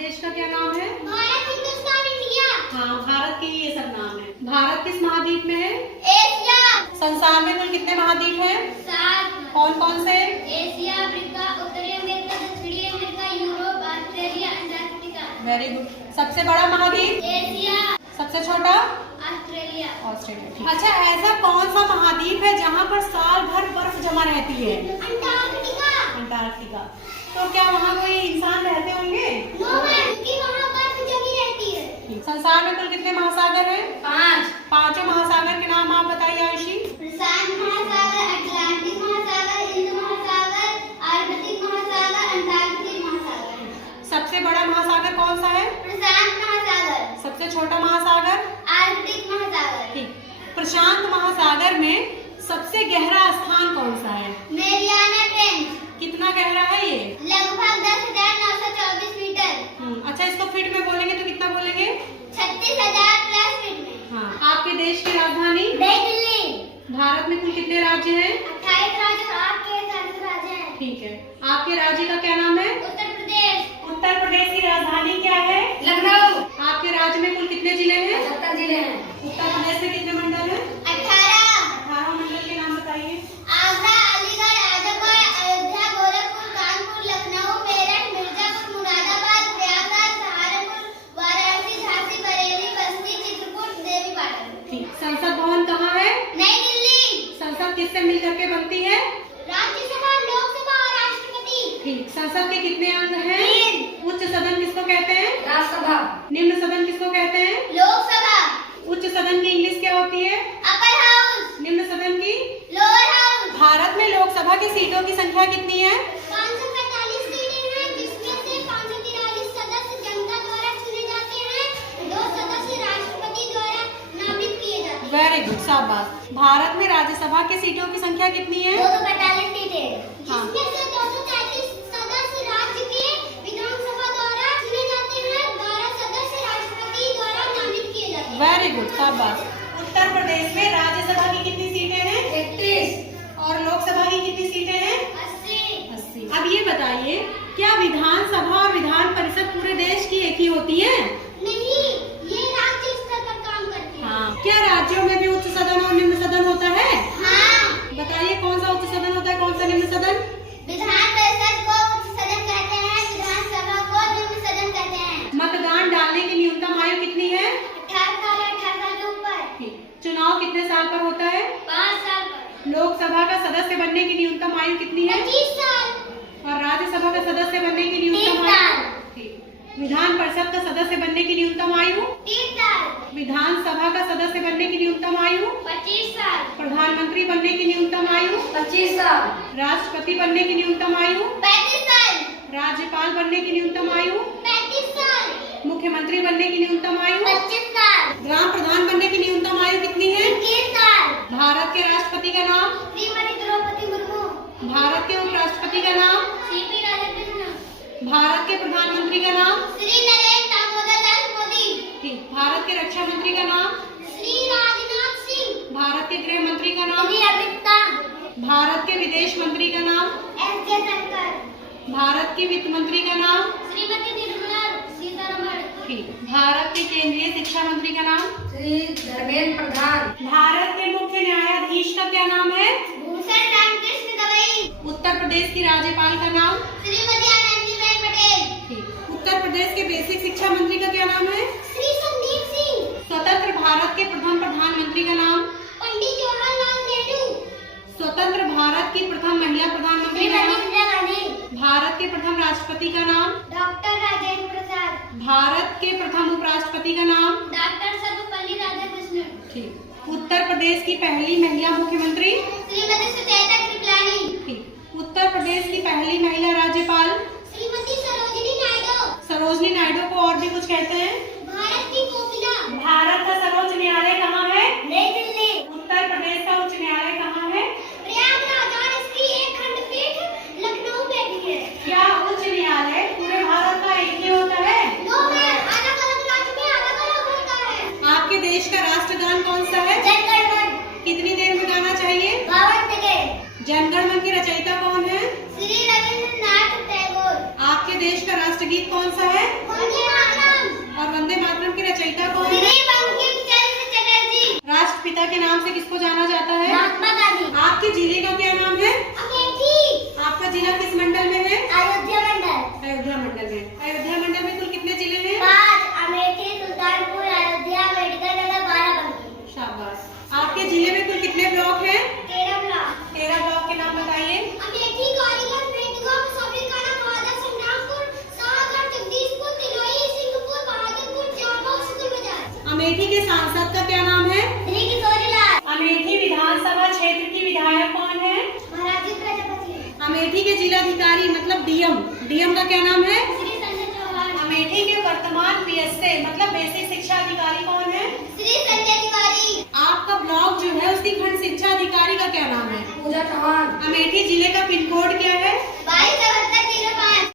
देश का क्या नाम है? भारत, हिंदुस्तान, इंडिया। हाँ, भारत के ये सब नाम है। भारत किस महाद्वीप में है? एशिया। संसार में कुल कितने महाद्वीप हैं? 7। कौन कौन से? एशिया, अफ्रीका, उत्तरी अमेरिका, दक्षिणी America, Europe, Australia, Antarctica. Very good. सबसे बड़ा महाद्वीप? एशिया। सबसे छोटा? ऑस्ट्रेलिया। ऑस्ट्रेलिया। अच्छा, ऐसा कौन सा महाद्वीप है जहाँ पर साल भर बर्फ जमा रहती है? अंटार्कटिका। अंटार्कटिका। तो क्या वहाँ कोई इंसान रहते होंगे? नो मैम, क्योंकि वहाँ बर्फ जमी रहती है। संसार में कुल कितने महासागर हैं? 5। पांचों महासागर के नाम आप बताइए आयुषी। प्रशांत महासागर, अटलांटिक महासागर, हिंद महासागर, आर्कटिक महासागर, अंटार्कटिक महासागर। सबसे बड़ा महासागर कौन सा है? प्रशांत महासागर। सबसे छोटा महासागर? आर्कटिक महासागर। ठीक। प्रशांत महासागर में सबसे गहरा स्थान कौन सा है? Mariana trench. कितना गहरा है ये? लगभग 10,924 मीटर। अच्छा, इसको फीट में बोलेंगे तो कितना बोलेंगे? 36,000 प्लस फीट में। हाँ। आपके देश की राजधानी? नई दिल्ली। भारत में कुल कितने राज्य हैं? 28 राज्य और 8 केंद्र शासित राज्य हैं। ठीक है। आपके राज्य का क्या नाम है? उत्तर प्रदेश। उत्तर प्रदेश की राजधानी क्या है? लखनऊ। आपके राज्य में कुल कितने जिले हैं? 70 जिले हैं। उत्तर प्रदेश में कितने मंडल हैं? 18 मंडल के नाम बताइए। आगरा, अलीगढ़, आजमगढ़, अयोध्या, गोरखपुर, कानपुर, लखनऊ, मेरठ, मिर्जापुर, मुरादाबाद, प्रयागराज, सहारनपुर, वाराणसी, झांसी, बरेली, बस्ती, चित्रकूट, देवीपाटन। ठीक। संसद भवन कहाँ है? नई दिल्ली। संसद किससे मिलकर के बनती है? राज्यसभा, लोकसभा और राष्ट्रपति। ठीक। संसद के कितने अंग हैं? 3। उच्च सदन किसको कहते हैं? राज्यसभा। निम्न सदन किसको कहते हैं? लोकसभा। उच्च सदन की इंग्लिश क्या होती है? Upper house. निम्न सदन की? Lower house. भारत में लोकसभा की सीटों की संख्या कितनी है? 545 सीटें हैं, जिसमें से 543 सदस्य जनता द्वारा चुने जाते हैं, 2 सदस्य राष्ट्रपति द्वारा नामित किए जाते हैं। वेरी गुड, शाबाश। भारत में राज्यसभा की सीटों की संख्या कितनी है? 245 सीटें, हाँ। जिसमें से 233 सदस्य राज्य के विधानसभा द्वारा चुने जाते हैं, 12 सदस्य राष्ट्रपति द्वारा नामित किए जाते हैं। वेरी गुड, शाबाश। उत्तर प्रदेश में राज्यसभा की कितनी सीटें हैं? 31। और लोकसभा की कितनी सीटें हैं? 80। अब ये बताइए, क्या विधानसभा और विधान परिषद पूरे देश की एक ही होती है? नहीं, ये राज्य स्तर पर काम करते हैं। हाँ। क्या राज्यों में भी उच्च सदन और निम्न सदन होता है? हाँ। बताइए, कौन सा उच्च सदन होता है, कौन सा निम्न सदन? विधान परिषद को उच्च सदन कहते हैं, विधानसभा को निम्न सदन कहते हैं। मतदान डालने की न्यूनतम आयु कितनी है? 18 साल या 18 साल के ऊपर। चुनाव कितने साल पर होता है? 5 साल पर। लोकसभा का सदस्य बनने की न्यूनतम आयु कितनी है? 25 साल। और राज्यसभा का सदस्य बनने की न्यूनतम 30 आयु? साल। ठीक। विधान परिषद का सदस्य बनने की न्यूनतम आयु? 30 साल। विधानसभा का सदस्य बनने की न्यूनतम आयु? 25 साल। प्रधानमंत्री बनने की न्यूनतम आयु? 25 साल। राष्ट्रपति बनने की न्यूनतम आयु? 35 साल। राज्यपाल बनने की न्यूनतम आयु? 35 साल। मुख्यमंत्री बनने की न्यूनतम आयु? 25 साल। ग्राम प्रधान बनने की न्यूनतम आयु कितनी है? 21 साल। भारत के राष्ट्रपति का नाम? श्रीमती द्रौपदी मुर्मू। भारत के उपराष्ट्रपति का नाम? सीपी राधाकृष्णन। भारत के प्रधानमंत्री का नाम? श्री नरेंद्र दामोदर दास मोदी। ठीक। भारत के रक्षा मंत्री का नाम? श्री राजनाथ सिंह। भारत के गृह मंत्री का नाम? श्री अमित शाह। भारत के विदेश मंत्री का नाम? एस जयशंकर। भारत के वित्त मंत्री का नाम? श्रीमती निर्मला सीतारमण। ठीक। भारत के केंद्रीय शिक्षा मंत्री का नाम? श्री धर्मेंद्र प्रधान। भारत के मुख्य न्यायाधीश का क्या नाम है? भूषण रामकृष्ण गवई। उत्तर प्रदेश की राज्यपाल का नाम? श्रीमती आनंदीबेन पटेल। ठीक। उत्तर प्रदेश के बेसिक शिक्षा मंत्री का क्या नाम है? श्री संदीप सिंह। स्वतंत्र भारत के प्रथम प्रधानमंत्री का नाम? पंडित जवाहरलाल नेहरू। स्वतंत्र भारत की प्रथम महिला प्रधानमंत्री का नाम? इंदिरा गांधी। भारत के प्रथम राष्ट्रपति का नाम? डॉक्टर राजेंद्र प्रसाद। भारत के प्रथम उपराष्ट्रपति का नाम? डॉक्टर सर्वपल्ली राधाकृष्णन। ठीक। उत्तर प्रदेश की पहली महिला मुख्यमंत्री? श्रीमती सुचेता कृपलानी। ठीक। उत्तर प्रदेश की पहली महिला राज्यपाल? श्रीमती सरोजिनी नायडू। सरोजनी नायडू को और भी कुछ कहते हैं? भारत की कोकिला। भारत का सर्वोच्च न्यायालय कहाँ है? नई दिल्ली। उत्तर प्रदेश का उच्च न्यायालय कहाँ है? प्रयागराज और इसकी एक खंडपीठ लखनऊ में भी है। क्या उच्च न्यायालय पूरे भारत का एक ही होता है? दो है, अलग-अलग राज्य में अलग-अलग होता है। आपके देश का राष्ट्रगान कौन सा है? जन गण मन। कितनी देर में गाना चाहिए? 52 सेकेंड। जन गण मन की रचयिता कौन है? श्री रविंद्रनाथ टैगोर। आपके देश का राष्ट्रगीत राष्ट्रगीत कौन सा है? वंदे मातरम। और वंदे मातरम की रचयिता कौन है? श्री बंकिम चंद्र चटर्जी। राष्ट्रपिता के नाम से किसको जाना जाता है? महात्मा गांधी। आपके जिले का क्या नाम है? अमेठी। आपका जिला किस मंडल में है? अयोध्या मंडल। अयोध्या मंडल में। अयोध्या मंडल में कुल कितने जिले हैं? 5 अमेठी, सुल्तानपुर, अयोध्या, मेडिकल नगर, बाराबंकी। शाबाश। आपके जिले में कुल कितने ब्लॉक हैं? 13 ब्लॉक। 13 ब्लॉक के नाम बताइए। अमेठी, कालीगंज, मेडगांव, सबरीखाना, बहादुर, संग्रामपुर, सागर, जगदीशपुर, तिलोई, सिंहपुर, बहादुरपुर, जालौन, शुक्र बाजार। अमेठी के सांसद का क्या नाम है? श्री किशोरीलाल। अमेठी विधानसभा क्षेत्र की विधायक कौन है? महाराजी प्रजापति। अमेठी के जिलाधिकारी मतलब डीएम का क्या नाम है? श्री संजय चौहान। अमेठी के वर्तमान बीएसए मतलब बेसिक शिक्षा अधिकारी कौन है? श्री संजय तिवारी। आपका ब्लॉक जो है उसकी खंड शिक्षा अधिकारी का क्या नाम है? पूजा चौहान। अमेठी जिले का पिन कोड क्या है? 2273